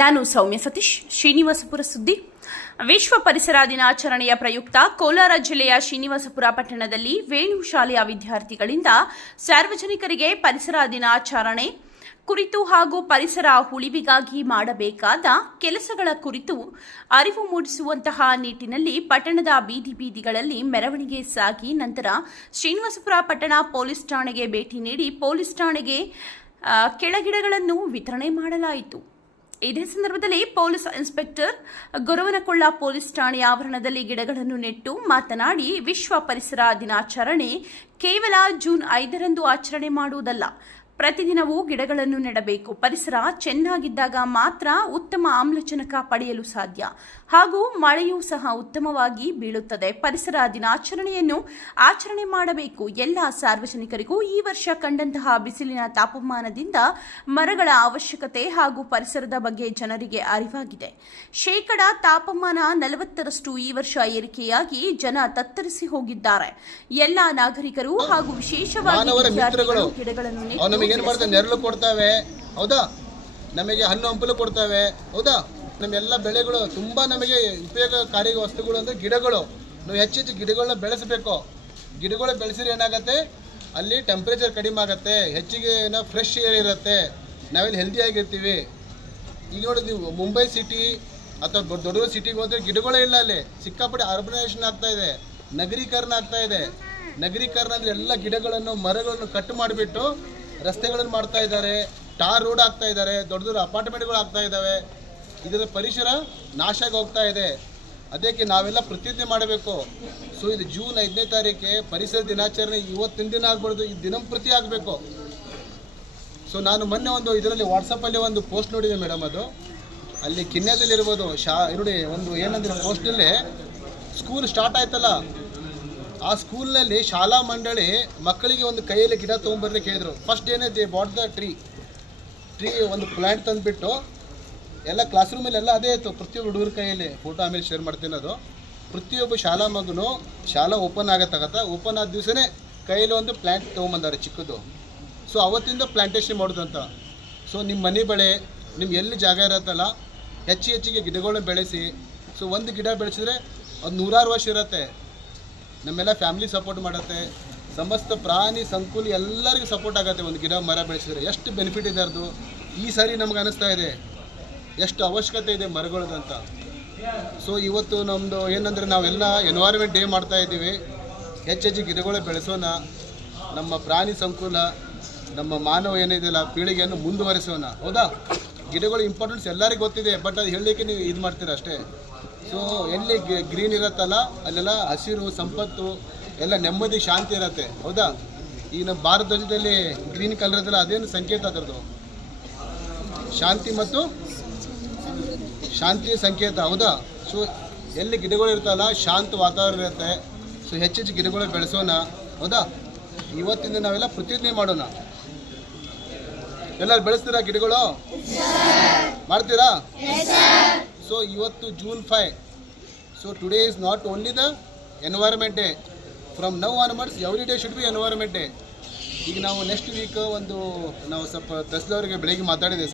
ನಾನು ಸೌಮ್ಯ ಸತೀಶ್, ಶ್ರೀನಿವಾಸಪುರ ಸುದ್ದಿ. ವಿಶ್ವ ಪರಿಸರ ದಿನಾಚರಣೆಯ ಪ್ರಯುಕ್ತ ಕೋಲಾರ ಜಿಲ್ಲೆಯ ಶ್ರೀನಿವಾಸಪುರ ಪಟ್ಟಣದಲ್ಲಿ ವೇಣು ಶಾಲೆಯ ವಿದ್ಯಾರ್ಥಿಗಳಿಂದ ಸಾರ್ವಜನಿಕರಿಗೆ ಪರಿಸರ ದಿನಾಚರಣೆ ಕುರಿತು ಹಾಗೂ ಪರಿಸರ ಉಳಿವಿಗಾಗಿ ಮಾಡಬೇಕಾದ ಕೆಲಸಗಳ ಕುರಿತು ಅರಿವು ಮೂಡಿಸುವಂತಹ ನಿಟ್ಟಿನಲ್ಲಿ ಪಟ್ಟಣದ ಬೀದಿ ಬೀದಿಗಳಲ್ಲಿ ಮೆರವಣಿಗೆ ಸಾಗಿ ನಂತರ ಶ್ರೀನಿವಾಸಪುರ ಪಟ್ಟಣ ಪೊಲೀಸ್ ಠಾಣೆಗೆ ಭೇಟಿ ನೀಡಿ ಪೊಲೀಸ್ ಠಾಣೆಗೆ ಕೆಳಗಿಡಗಳನ್ನು ವಿತರಣೆ ಮಾಡಲಾಯಿತು. ಇದೇ ಸಂದರ್ಭದಲ್ಲಿ ಪೊಲೀಸ್ ಇನ್ಸ್ಪೆಕ್ಟರ್ ಗೊರವನಕೊಳ್ಳ ಪೊಲೀಸ್ ಠಾಣೆಯ ಆವರಣದಲ್ಲಿ ಗಿಡಗಳನ್ನು ನೆಟ್ಟು ಮಾತನಾಡಿ, ವಿಶ್ವ ಪರಿಸರ ದಿನಾಚರಣೆ ಕೇವಲ ಜೂನ್ ಐದರಂದು ಆಚರಣೆ ಮಾಡುವುದಲ್ಲ ಪ್ರತಿದಿನವೂ ಗಿಡಗಳನ್ನು ನೆಡಬೇಕು. ಪರಿಸರ ಚೆನ್ನಾಗಿದ್ದಾಗ ಮಾತ್ರ ಉತ್ತಮ ಆಮ್ಲಜನಕ ಪಡೆಯಲು ಸಾಧ್ಯ. ಹಾಗೂ ಮಳೆಯೂ ಸಹ ಉತ್ತಮವಾಗಿ ಬೀಳುತ್ತದೆ. ಪರಿಸರ ದಿನಾಚರಣೆಯನ್ನು ಆಚರಣೆ ಮಾಡಬೇಕು. ಎಲ್ಲ ಸಾರ್ವಜನಿಕರಿಗೂ ಈ ವರ್ಷ ಕಂಡಂತಹ ಬಿಸಿಲಿನ ತಾಪಮಾನದಿಂದ ಮರಗಳ ಅವಶ್ಯಕತೆ ಹಾಗೂ ಪರಿಸರದ ಬಗ್ಗೆ ಜನರಿಗೆ ಅರಿವಾಗಿದೆ. ಶೇಕಡ ತಾಪಮಾನ ನಲವತ್ತರಷ್ಟು ಈ ವರ್ಷ ಏರಿಕೆಯಾಗಿ ಜನ ತತ್ತರಿಸಿ ಹೋಗಿದ್ದಾರೆ. ಎಲ್ಲ ನಾಗರಿಕರು ಹಾಗೂ ವಿಶೇಷವಾಗಿ ಗಿಡಗಳನ್ನು ಏನು ಮಾಡ್ತವೆ? ನೆರಳು ಕೊಡ್ತಾವೆ. ಹೌದಾ? ನಮಗೆ ಹಣ್ಣು ಹಂಪಲು ಕೊಡ್ತಾವೆ. ಹೌದಾ? ನಮ್ಮೆಲ್ಲ ಬೆಳೆಗಳು ತುಂಬ ನಮಗೆ ಉಪಯೋಗಕಾರಿ ವಸ್ತುಗಳು ಅಂದರೆ ಗಿಡಗಳು. ನಾವು ಹೆಚ್ಚೆಚ್ಚು ಗಿಡಗಳನ್ನ ಬೆಳೆಸಬೇಕು. ಗಿಡಗಳು ಬೆಳೆಸಿದ್ರೆ ಏನಾಗುತ್ತೆ? ಅಲ್ಲಿ ಟೆಂಪ್ರೇಚರ್ ಕಡಿಮೆ ಆಗುತ್ತೆ. ಹೆಚ್ಚಿಗೆ ಏನೋ ಫ್ರೆಶ್ ಏರ್ ಇರುತ್ತೆ. ನಾವೆಲ್ಲಿ ಹೆಲ್ದಿಯಾಗಿರ್ತೀವಿ ಈಗ ನೋಡಿ ನೀವು ಮುಂಬೈ ಸಿಟಿ ಅಥವಾ ದೊಡ್ಡ ದೊಡ್ಡ ಸಿಟಿಗೆ ಹೋದ್ರೆ ಗಿಡಗಳೇ ಇಲ್ಲ ಅಲ್ಲಿ. ಸಿಕ್ಕಾಪಟ್ಟೆ ಅರ್ಬನೈಸೇಷನ್ ಆಗ್ತಾ ಇದೆ. ನಗರೀಕರಣ ಆಗ್ತಾ ಇದೆ. ನಗರೀಕರಣ ಅಂದರೆ ಎಲ್ಲ ಗಿಡಗಳನ್ನು ಮರಗಳನ್ನು ಕಟ್ ಮಾಡಿಬಿಟ್ಟು ರಸ್ತೆಗಳನ್ನು ಮಾಡ್ತಾ ಇದ್ದಾರೆ, ಟಾರ್ ರೋಡ್ ಆಗ್ತಾ ಇದ್ದಾರೆ, ದೊಡ್ಡ ದೊಡ್ಡ ಅಪಾರ್ಟ್ಮೆಂಟ್ಗಳು ಆಗ್ತಾ ಇದ್ದಾವೆ. ಇದರ ಪರಿಸರ ನಾಶ ಹೋಗ್ತಾ ಇದೆ. ಅದಕ್ಕೆ ನಾವೆಲ್ಲ ಪ್ರತಿಜ್ಞೆ ಮಾಡಬೇಕು. ಸೊ ಇದು ಜೂನ್ ಐದನೇ ತಾರೀಕೆ ಪರಿಸರ ದಿನಾಚರಣೆ. ಇವತ್ತಿನ ದಿನ ಆಗ್ಬಾರ್ದು, ಈ ದಿನಂಪ್ರತಿ ಆಗಬೇಕು. ಸೊ ನಾನು ಮೊನ್ನೆ ಒಂದು ಇದರಲ್ಲಿ ವಾಟ್ಸಪ್ಪಲ್ಲಿ ಒಂದು ಪೋಸ್ಟ್ ನೋಡಿದೆ ಮೇಡಮ್ ಅದು. ಅಲ್ಲಿ ಕಿನ್ಯದಲ್ಲಿರ್ಬೋದು, ಶಾ, ಇರುಡಿ, ಒಂದು ಏನಂದ್ರೆ ಪೋಸ್ಟಲ್ಲಿ ಸ್ಕೂಲ್ ಸ್ಟಾರ್ಟ್ ಆಯ್ತಲ್ಲ. ಆ ಸ್ಕೂಲ್ನಲ್ಲಿ ಶಾಲಾ ಮಂಡಳಿ ಮಕ್ಕಳಿಗೆ ಒಂದು ಕೈಯಲ್ಲಿ ಗಿಡ ತೊಗೊಂಬರ್ಲಿಕ್ಕೆ ಹೇಳಿದ್ರು. ಫಸ್ಟ್ ಏನೇ ಬಾಟ್ ದ ಟ್ರೀ ಟ್ರೀ ಒಂದು ಪ್ಲ್ಯಾಂಟ್ ತಂದುಬಿಟ್ಟು ಎಲ್ಲ ಕ್ಲಾಸ್ ರೂಮಲ್ಲಿ ಎಲ್ಲ ಅದೇ ಇತ್ತು. ಪ್ರತಿಯೊಬ್ಬ ಹುಡುಗರ ಕೈಯಲ್ಲಿ ಫೋಟೋ ಆಮೇಲೆ ಶೇರ್ ಮಾಡ್ತೀನಿ ಅದು. ಪ್ರತಿಯೊಬ್ಬ ಶಾಲಾ ಮಗನು ಶಾಲಾ ಓಪನ್ ಆಗತ್ತಾಗತ್ತ ಓಪನ್ ಆದ ದಿವಸನೇ ಕೈಯಲ್ಲಿ ಒಂದು ಪ್ಲ್ಯಾಂಟ್ ತೊಗೊಂಬಂದಾರೆ ಚಿಕ್ಕದು. ಸೊ ಅವತ್ತಿಂದ ಪ್ಲಾಂಟೇಶನ್ ಮಾಡೋದಂತ. ಸೊ ನಿಮ್ಮ ಮನೆ ಬಳೆ ನಿಮ್ಮ ಎಲ್ಲಿ ಜಾಗ ಇರತ್ತಲ್ಲ, ಹೆಚ್ಚು ಹೆಚ್ಚಿಗೆ ಗಿಡಗಳನ್ನ ಬೆಳೆಸಿ. ಸೊ ಒಂದು ಗಿಡ ಬೆಳೆಸಿದ್ರೆ ಅದು ನೂರಾರು ವರ್ಷ ಇರುತ್ತೆ. ನಮ್ಮೆಲ್ಲ ಫ್ಯಾಮಿಲಿ ಸಪೋರ್ಟ್ ಮಾಡುತ್ತೆ. ಸಮಸ್ತ ಪ್ರಾಣಿ, ಸಂಕುಲ ಎಲ್ಲರಿಗೂ ಸಪೋರ್ಟ್ ಆಗುತ್ತೆ. ಒಂದು ಗಿಡ, ಮರ ಬೆಳೆಸಿದ್ರೆ ಎಷ್ಟು ಬೆನಿಫಿಟ್ ಇದೆ ಅದು ಈ ಸಾರಿ ನಮ್ಗೆ ಅನಿಸ್ತಾ ಇದೆ. ಎಷ್ಟು ಅವಶ್ಯಕತೆ ಇದೆ ಮರಗಳದಂತ ಸೊ ಇವತ್ತು ನಮ್ಮದು ಏನಂದರೆ ನಾವೆಲ್ಲ ಎನ್ವೈರ್ಮೆಂಟ್ ಡೇ ಮಾಡ್ತಾ ಇದ್ದೀವಿ. ಹೆಚ್ಚೆಚ್ಚು ಗಿಡಗಳು ಬೆಳೆಸೋಣ. ನಮ್ಮ ಪ್ರಾಣಿ ಸಂಕುಲ, ನಮ್ಮ ಮಾನವ ಏನಿದೆಯಲ್ಲ, ಪೀಳಿಗೆಯನ್ನು ಮುಂದುವರಿಸೋಣ. ಹೌದಾ? ಗಿಡಗಳು ಇಂಪಾರ್ಟೆನ್ಸ್ ಎಲ್ಲರಿಗೂ ಗೊತ್ತಿದೆ ಬಟ್ ಅದು ಹೇಳಲಿಕ್ಕೆ ನೀವು ಇದು ಮಾಡ್ತೀರ ಅಷ್ಟೇ. ಸೊ ಎಲ್ಲಿ ಗ್ರೀನ್ ಇರುತ್ತಲ್ಲ, ಅಲ್ಲೆಲ್ಲ ಹಸಿರು, ಸಂಪತ್ತು, ಎಲ್ಲ ನೆಮ್ಮದಿ, ಶಾಂತಿ ಇರುತ್ತೆ. ಹೌದಾ? ಈಗ ನಮ್ಮ ಭಾರತ ಧ್ವಜದಲ್ಲಿ ಗ್ರೀನ್ ಕಲರ್ ಇದೆಲ್ಲ ಅದೇನು ಸಂಕೇತ ಅದರದು ಶಾಂತಿ ಮತ್ತು ಶಾಂತಿಯ ಸಂಕೇತ, ಹೌದಾ? ಸೊ ಎಲ್ಲಿ ಗಿಡಗಳು ಇರ್ತಲ್ಲ, ಶಾಂತ ವಾತಾವರಣ ಇರುತ್ತೆ. ಸೊ ಹೆಚ್ಚೆಚ್ಚು ಗಿಡಗಳು ಬೆಳೆಸೋಣ, ಹೌದಾ? ಇವತ್ತಿಂದ ನಾವೆಲ್ಲ ಪ್ರತಿಜ್ಞೆ ಮಾಡೋಣ. ಎಲ್ಲರೂ ಬೆಳೆಸ್ತೀರಾ ಗಿಡಗಳು? ಮಾಡ್ತೀರಾ? ಸೊ ಇವತ್ತು June five so today is not only the environment day from now onwards every day should be environment day ಈಗ ನಾವು ನೆಕ್ಸ್ಟ್ ವೀಕ್ ಒಂದು, ನಾವು ಸ್ವಲ್ಪ ದಸ್ಲಾ ಅವರಿಗೆ ಬೆಳಿಗ್ಗೆ ಮಾತಾಡಿದೆ